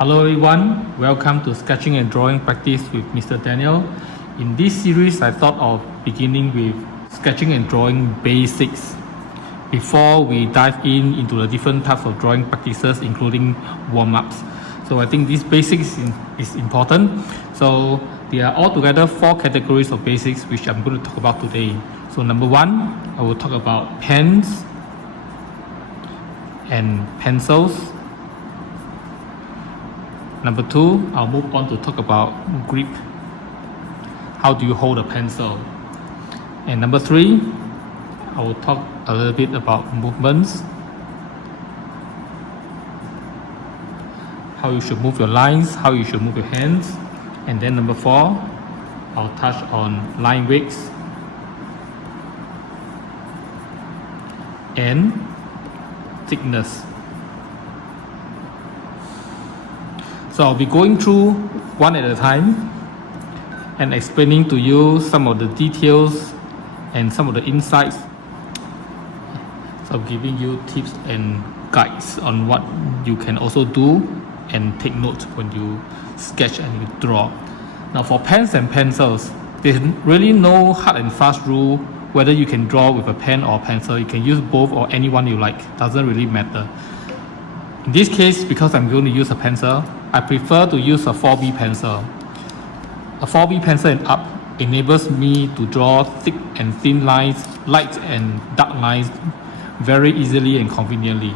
Hello everyone, welcome to Sketching and Drawing Practice with Mr. Daniel. In this series, I thought of beginning with sketching and drawing basics before we dive into the different types of drawing practices, including warm-ups. So I think this basics is important. So there are altogether 4 categories of basics which I'm going to talk about today. So number 1, I will talk about pens and pencils. Number 2, I'll move on to talk about grip. How do you hold a pencil? And number 3, I will talk a little bit about movements. How you should move your lines, how you should move your hands. And then number 4, I'll touch on line weights and thickness. So I'll be going through one at a time and explaining to you some of the details and some of the insights. So I'm giving you tips and guides on what you can also do and take note when you sketch and you draw. Now for pens and pencils, there's really no hard and fast rule whether you can draw with a pen or pencil. You can use both or any one you like, doesn't really matter. In this case, because I'm going to use a pencil, I prefer to use a 4B pencil. A 4B pencil and up enables me to draw thick and thin lines, light and dark lines very easily and conveniently.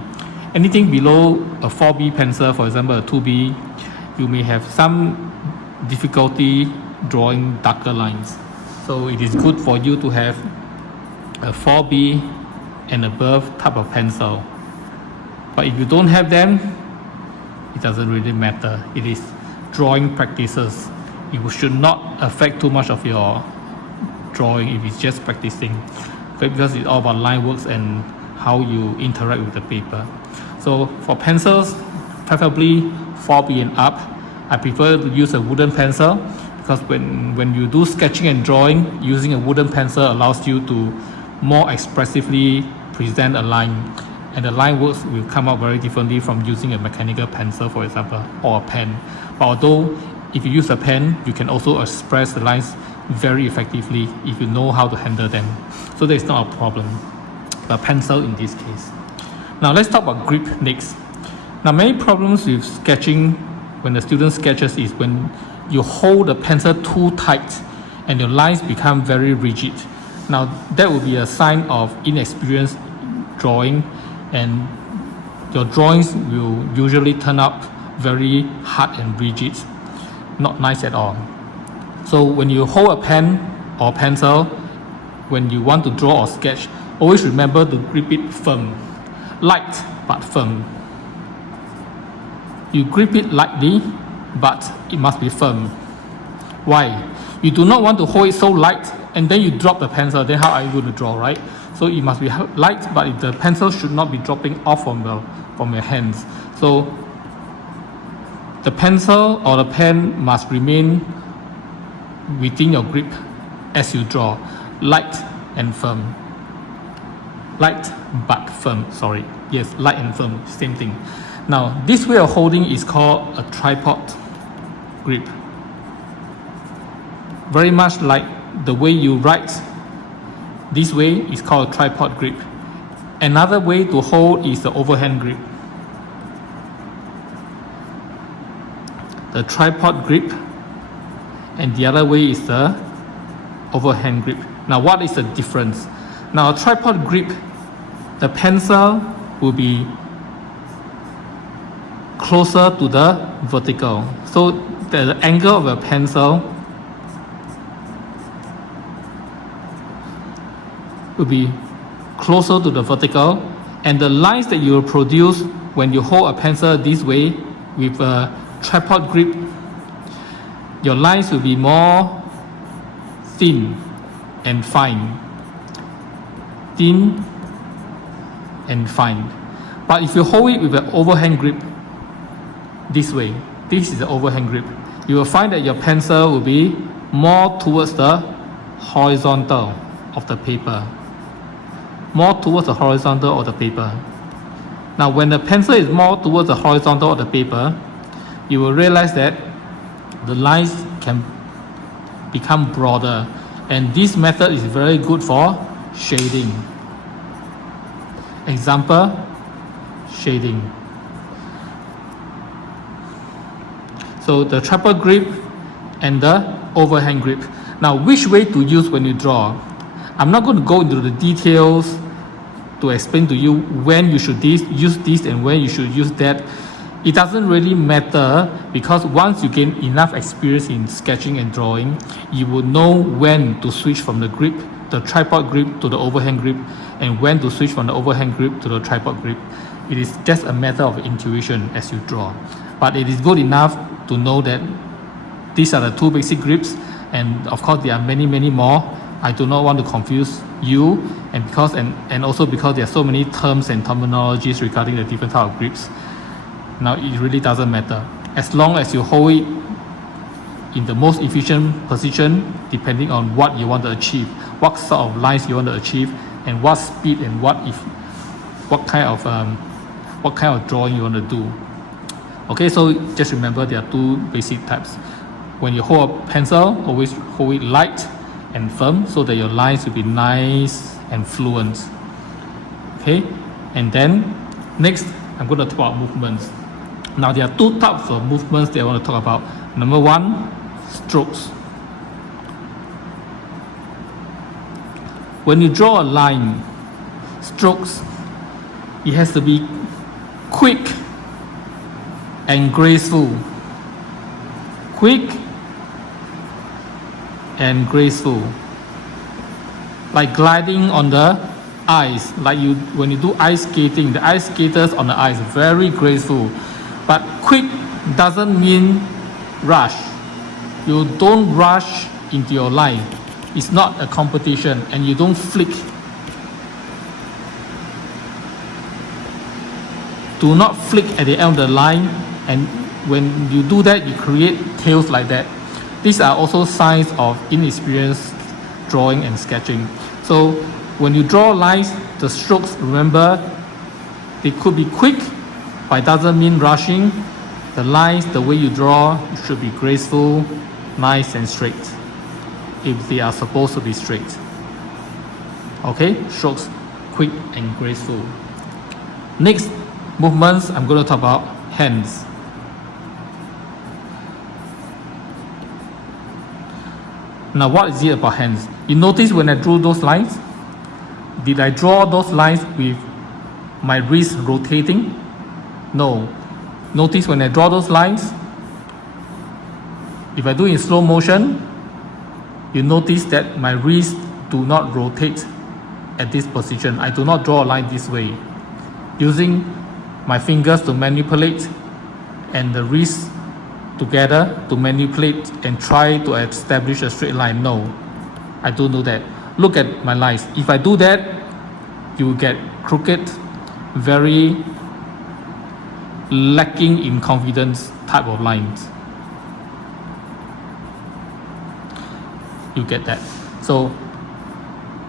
Anything below a 4B pencil, for example a 2B, you may have some difficulty drawing darker lines. So it is good for you to have a 4B and above type of pencil. But if you don't have them, it doesn't really matter. It is drawing practices. It should not affect too much of your drawing if it's just practicing. Okay, because it's all about line works and how you interact with the paper. So for pencils, preferably 4B and up. I prefer to use a wooden pencil because when you do sketching and drawing, using a wooden pencil allows you to more expressively present a line. And the line works will come out very differently from using a mechanical pencil, for example, or a pen. But although if you use a pen, you can also express the lines very effectively if you know how to handle them. So there's not a problem. But pencil in this case. Now let's talk about grip next. Now many problems with sketching when the student sketches is when you hold the pencil too tight and your lines become very rigid. Now that will be a sign of inexperienced drawing, and your drawings will usually turn out very hard and rigid, not nice at all. So when you hold a pen or pencil, when you want to draw or sketch, always remember to grip it firm, light but firm. You grip it lightly, but it must be firm. Why? You do not want to hold it so light and then you drop the pencil, then how are you going to draw, right? So it must be light, but the pencil should not be dropping off from your hands. So the pencil or the pen must remain within your grip as you draw, light and firm. Light but firm, sorry. Yes, light and firm, same thing. Now, this way of holding is called a tripod grip. Very much like the way you write. This way is called a tripod grip. Another way to hold is the overhand grip. The tripod grip, and the other way is the overhand grip. Now what is the difference? Now a tripod grip, the pencil will be closer to the vertical. So the angle of the pencil will be closer to the vertical, and the lines that you will produce when you hold a pencil this way with a tripod grip, your lines will be more thin and fine. Thin and fine. But if you hold it with an overhand grip this way, this is the overhand grip, you will find that your pencil will be more towards the horizontal of the paper. More towards the horizontal of the paper. Now when the pencil is more towards the horizontal of the paper, you will realize that the lines can become broader, and this method is very good for shading. Example, shading. So the tripod grip and the overhand grip. Now, which way to use when you draw? I'm not going to go into the details to explain to you when you should use this and when you should use that. It doesn't really matter, because once you gain enough experience in sketching and drawing, you will know when to switch from the grip, the tripod grip, to the overhand grip, and when to switch from the overhand grip to the tripod grip. It is just a matter of intuition as you draw. But it is good enough to know that these are the two basic grips, and of course there are many more. I do not want to confuse you, and also because there are so many terms and terminologies regarding the different type of grips. Now, it really doesn't matter, as long as you hold it in the most efficient position, depending on what you want to achieve, what sort of lines you want to achieve, and what speed and what kind of drawing you want to do. Okay, so just remember there are two basic types. When you hold a pencil, always hold it light and firm so that your lines will be nice and fluent. Okay, and then next I'm going to talk about movements. Now, there are two types of movements that I want to talk about. Number one, strokes. When you draw a line, strokes, it has to be quick and graceful. Quick and graceful. Like gliding on the ice. Like when you do ice skating, the ice skaters on the ice, very graceful. But quick doesn't mean rush. You don't rush into your line. It's not a competition, and you don't flick. Do not flick at the end of the line, and when you do that, you create tails like that. These are also signs of inexperienced drawing and sketching. So when you draw lines, the strokes, remember, they could be quick, but it doesn't mean rushing. The lines, the way you draw, should be graceful, nice and straight, if they are supposed to be straight. Okay, strokes, quick and graceful. Next movements, I'm going to talk about hands. Now, what is it about hands? You notice when I drew those lines, did I draw those lines with my wrist rotating? No. Notice when I draw those lines, if I do in slow motion, you notice that my wrists do not rotate at this position. I do not draw a line this way. Using my fingers to manipulate and the wrist together to manipulate and try to establish a straight line. No, I don't do that. Look at my lines. If I do that, you will get crooked, very lacking in confidence type of lines. You get that. So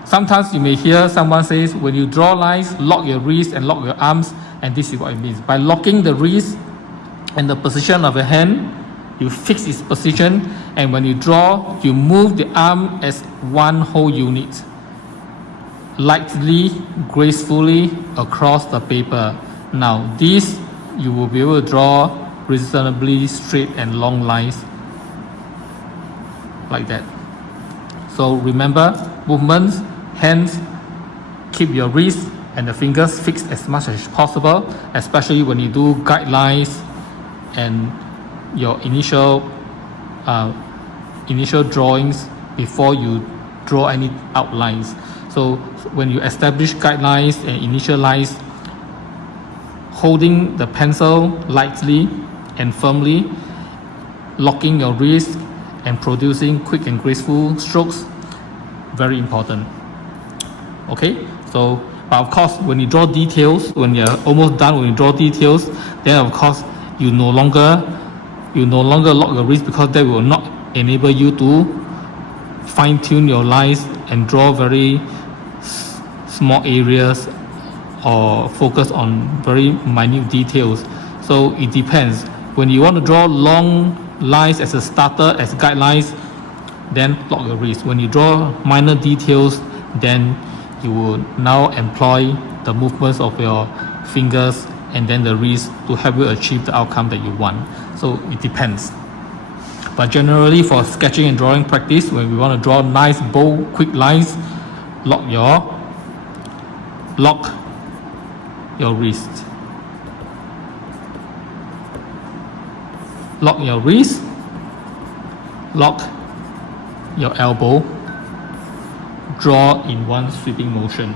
sometimes you may hear someone says, when you draw lines, lock your wrist and lock your arms, and this is what it means. By locking the wrist and the position of your hand, you fix its position, and when you draw, you move the arm as one whole unit, lightly, gracefully across the paper. Now this, you will be able to draw reasonably straight and long lines like that. So remember, movements, hands, keep your wrist and the fingers fixed as much as possible, especially when you do guidelines and your initial drawings before you draw any outlines. So when you establish guidelines and initial lines, holding the pencil lightly and firmly, locking your wrist and producing quick and graceful strokes, very important. Okay, so but of course when you draw details, when you're almost done, when you draw details, then of course you no longer lock your wrist, because that will not enable you to fine-tune your lines and draw very small areas or focus on very minute details. So it depends. When you want to draw long lines as a starter, as guidelines, then lock your wrist. When you draw minor details, then you will now employ the movements of your fingers and then the wrist to help you achieve the outcome that you want. So it depends. But generally for sketching and drawing practice, when we want to draw nice, bold, quick lines, lock your wrist. Lock your wrist, lock your elbow, draw in one sweeping motion.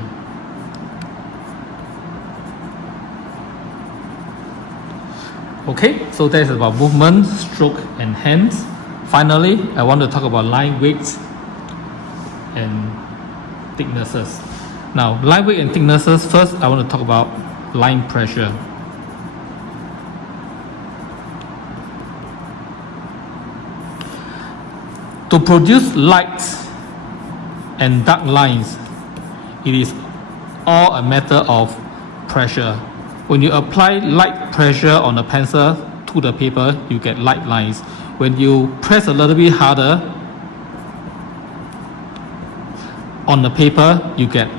Okay, so that's about movement, stroke and hands. Finally, I want to talk about line weights and thicknesses. Now, line weight and thicknesses, first I want to talk about line pressure. To produce light and dark lines, it is all a matter of pressure. When you apply light pressure on a pencil to the paper, you get light lines. When you press a little bit harder on the paper, you get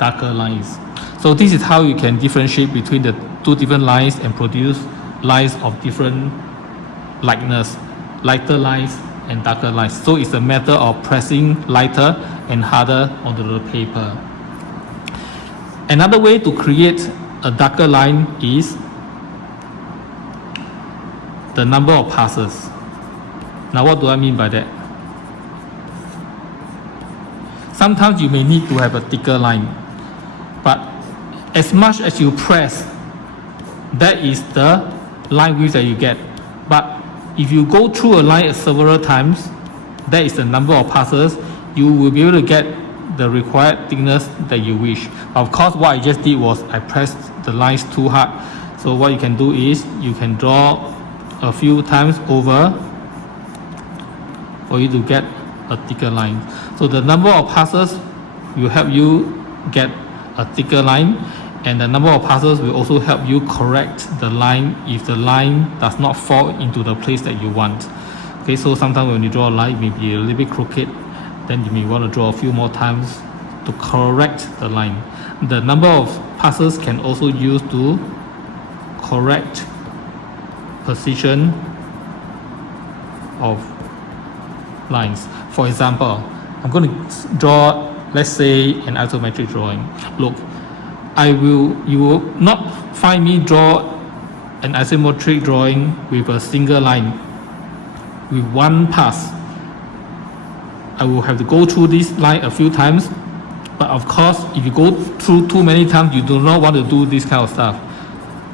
darker lines. So this is how you can differentiate between the two different lines and produce lines of different lightness, lighter lines and darker lines. So it's a matter of pressing lighter and harder onto the paper. Another way to create a darker line is the number of passes. Now what do I mean by that? Sometimes you may need to have a thicker line, but as much as you press, that is the line width that you get. But if you go through a line several times, that is the number of passes, you will be able to get the required thickness that you wish. Of course, what I just did was I pressed the lines too hard. So what you can do is you can draw a few times over for you to get a thicker line. So the number of passes will help you get a thicker line, and the number of passes will also help you correct the line if the line does not fall into the place that you want. Okay, so sometimes when you draw a line, it may be a little bit crooked, then you may want to draw a few more times to correct the line. The number of passes can also use to correct position of lines. For example, I'm going to draw, let's say, an isometric drawing. Look, you will not find me draw an isometric drawing with a single line, with one pass. I will have to go through this line a few times, but of course, if you go through too many times, you do not want to do this kind of stuff.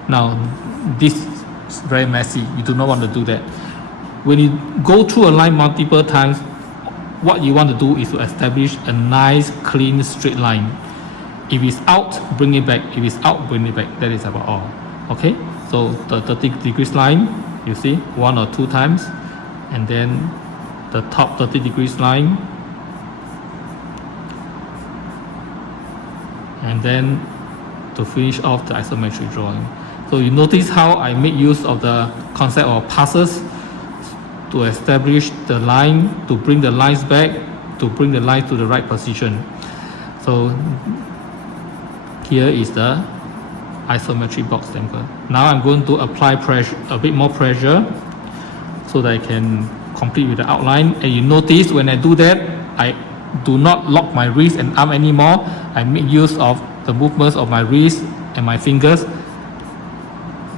Now, this is very messy. You do not want to do that. When you go through a line multiple times, what you want to do is to establish a nice, clean, straight line. If it's out, bring it back. If it's out, bring it back. That is about all. Okay? So the 30 degrees line, you see, one or two times, and then the top 30 degrees line, and then to finish off the isometric drawing. So you notice how I make use of the concept of passes to establish the line, to bring the lines back, to bring the line to the right position. So here is the isometric box template. Now I'm going to apply pressure, a bit more pressure, so that I can complete with the outline. And you notice when I do that, I do not lock my wrist and arm anymore. I make use of the movements of my wrist and my fingers,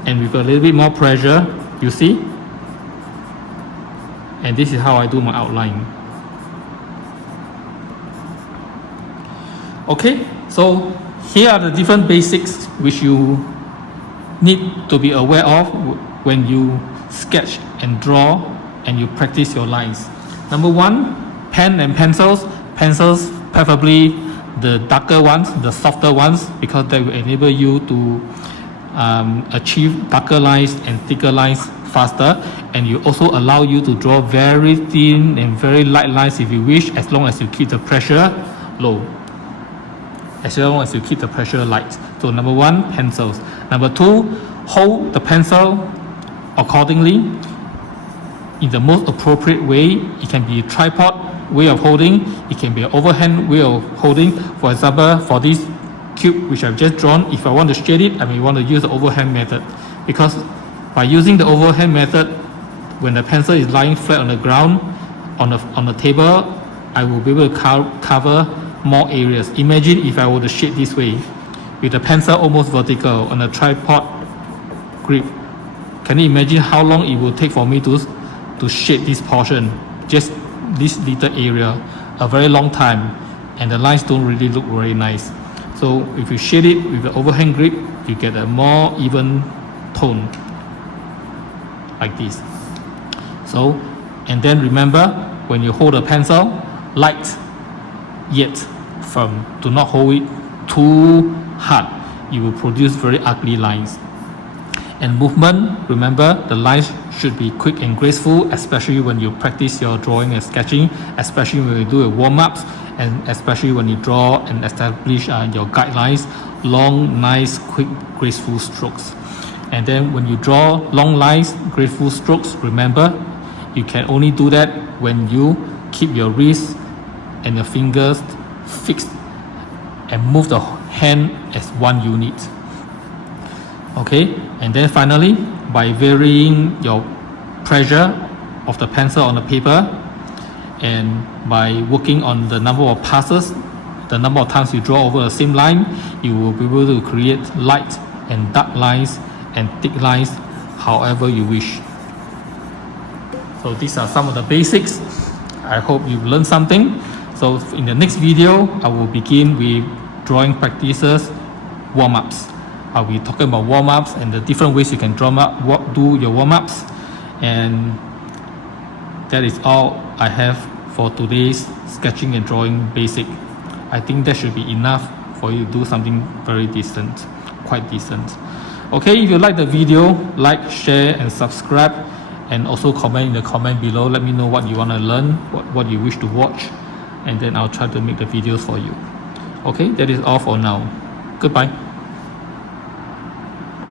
and with a little bit more pressure, you see, and this is how I do my outline. Okay, so here are the different basics which you need to be aware of when you sketch and draw and you practice your lines. Number one, pen and pencils. Pencils, preferably the darker ones, the softer ones, because they will enable you to achieve darker lines and thicker lines faster, and you also allow you to draw very thin and very light lines if you wish, as long as you keep the pressure low, as long as you keep the pressure light. So number one, pencils. Number two, hold the pencil accordingly in the most appropriate way. It can be a tripod way of holding, it can be an overhand way of holding. For example, for this cube which I've just drawn, if I want to shade it, I may want to use the overhand method, because by using the overhand method, when the pencil is lying flat on the ground, on the table, I will be able to cover more areas. Imagine if I were to shade this way, with the pencil almost vertical on a tripod grip. Can you imagine how long it will take for me to shade this portion, just this little area? A very long time, and the lines don't really look very nice. So if you shade it with the overhand grip, you get a more even tone like this. So, and then remember, when you hold a pencil, light yet firm. Do not hold it too hard. You will produce very ugly lines. And movement, remember, the lines should be quick and graceful, especially when you practice your drawing and sketching, especially when you do your warm-ups, and especially when you draw and establish your guidelines. Long, nice, quick, graceful strokes. And then when you draw long lines, graceful strokes, remember, you can only do that when you keep your wrists and your fingers fixed and move the hand as one unit. Okay, and then finally, by varying your pressure of the pencil on the paper, and by working on the number of passes, the number of times you draw over the same line, you will be able to create light and dark lines and thick lines however you wish. So these are some of the basics. I hope you've learned something. So in the next video, I will begin with drawing practices, warm-ups. I'll be talking about warm-ups and the different ways you can do your warm-ups. And that is all I have for today's sketching and drawing basic. I think that should be enough for you to do something very decent, quite decent. Okay, if you like the video, like, share and subscribe, and also comment in the comment below. Let me know what you want to learn, what you wish to watch, and then I'll try to make the videos for you. Okay, that is all for now. Goodbye.